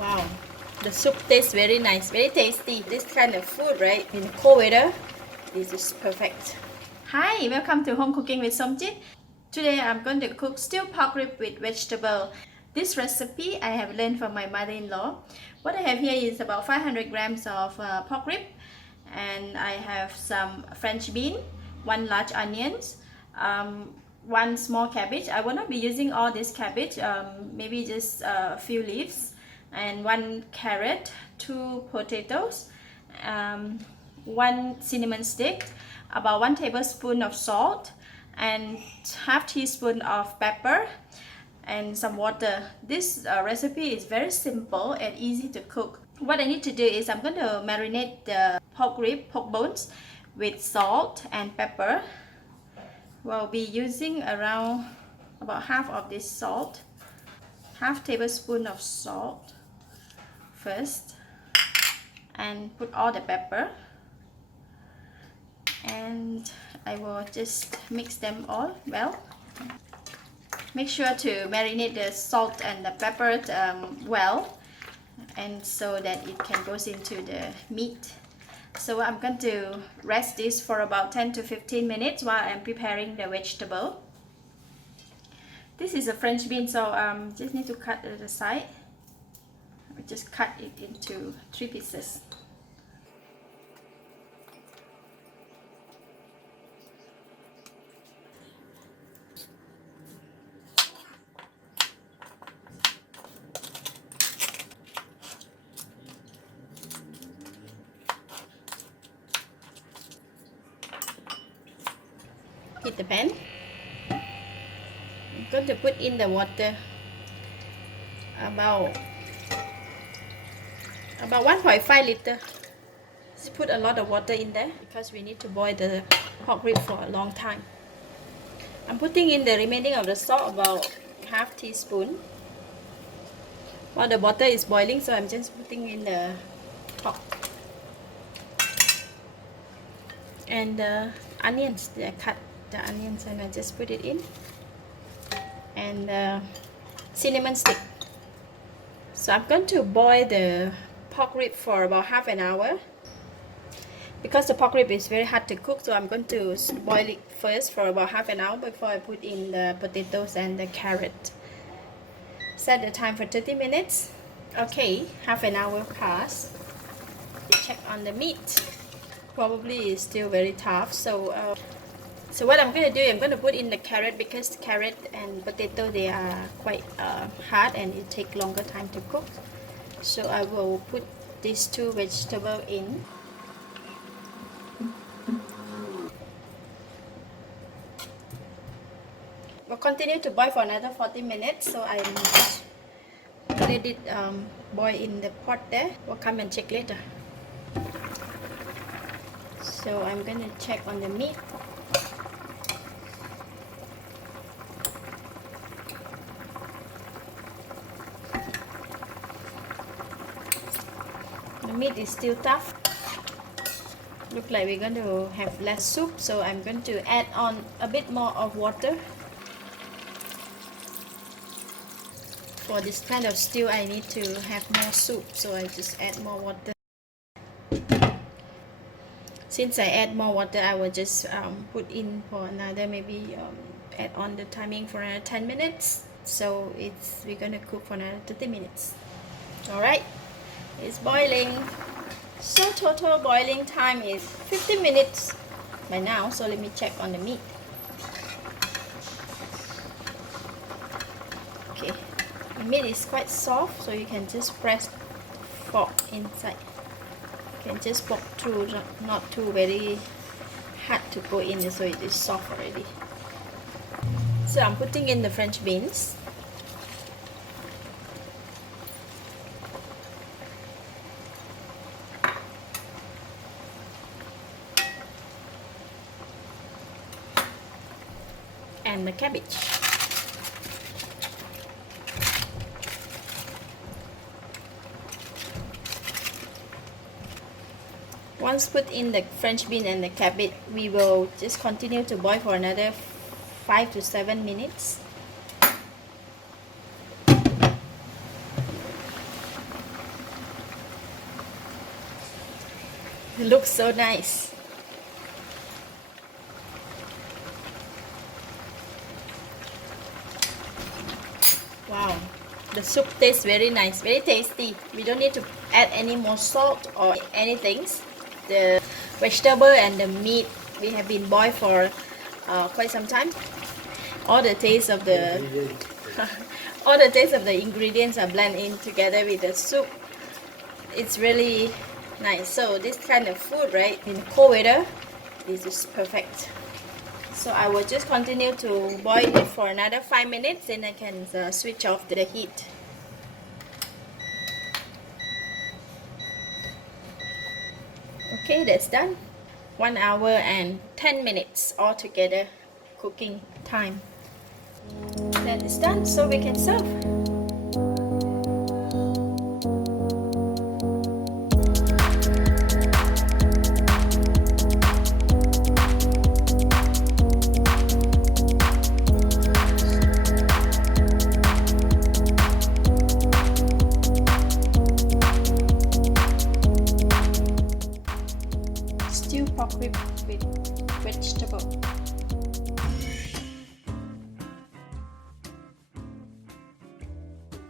Wow, the soup tastes very nice, very tasty. This kind of food, right, in cold weather, this is perfect. Hi, welcome to Home Cooking with Somjit. Today I'm going to cook stewed pork rib with vegetable. This recipe I have learned from my mother-in-law. What I have here is about 500 grams of pork rib, and I have some French bean, 1 large onions, 1 small cabbage. I will not be using all this cabbage, maybe just a few leaves, and 1 carrot, 2 potatoes, 1 cinnamon stick, about 1 tablespoon of salt, and half teaspoon of pepper, and some water. This recipe is very simple and easy to cook. What I need to do is I'm going to marinate the pork bones with salt and pepper. We'll be using around about half of this salt, half tablespoon of salt first, and put all the pepper, and I will just mix them all well. Make sure to marinate the salt and the pepper well, and so that it can goes into the meat. So I'm going to rest this for about 10 to 15 minutes while I'm preparing the vegetable. This is a French bean, so just need to cut it aside. I just cut it into 3 pieces. Heat the pan. I'm going to put in the water, about 1.5 liter. Let's put a lot of water in there because we need to boil the pork rib for a long time. I'm putting in the remaining of the salt, about half teaspoon, while the water is boiling. So I'm just putting in the pork and the onions. I cut the onions and I just put it in, and cinnamon stick. So I'm going to boil the pork rib for about half an hour. Because the pork rib is very hard to cook, so I'm going to boil it first for about half an hour before I put in the potatoes and the carrot. Set the time for 30 minutes. Okay, half an hour passed. Check on the meat. Probably is still very tough, so what I'm going to do, I'm going to put in the carrot, because carrot and potato, they are quite hard and it takes longer time to cook. So I will put these 2 vegetables in. We'll continue to boil for another 40 minutes. So I'm just let it boil in the pot there. We'll come and check later. So I'm going to check on the meat. The meat is still tough. Look like we're going to have less soup, so I'm going to add on a bit more of water. For this kind of stew, I need to have more soup, so I just add more water. Since I add more water, I will just put in for another, maybe add on the timing for another 10 minutes. So we're going to cook for another 30 minutes. Alright, it's boiling. So total boiling time is 15 minutes by now. So let me check on the meat. Okay, the meat is quite soft, so you can just press fork inside. You can just poke through, not too very hard to go in, so it is soft already. So I'm putting in the French beans. And the cabbage. Once put in the French bean and the cabbage, we will just continue to boil for another 5 to 7 minutes. It looks so nice. Wow, the soup tastes very nice, very tasty. We don't need to add any more salt or anything. The vegetable and the meat, we have been boiled for quite some time. All the taste of the all the taste of the ingredients are blended in together with the soup. It's really nice. So this kind of food, right, in cold weather, this is perfect. So I will just continue to boil it for another 5 minutes, then I can switch off the heat. Okay, that's done. 1 hour and 10 minutes altogether cooking time. That is done, so we can serve. Stew pork rib with vegetable.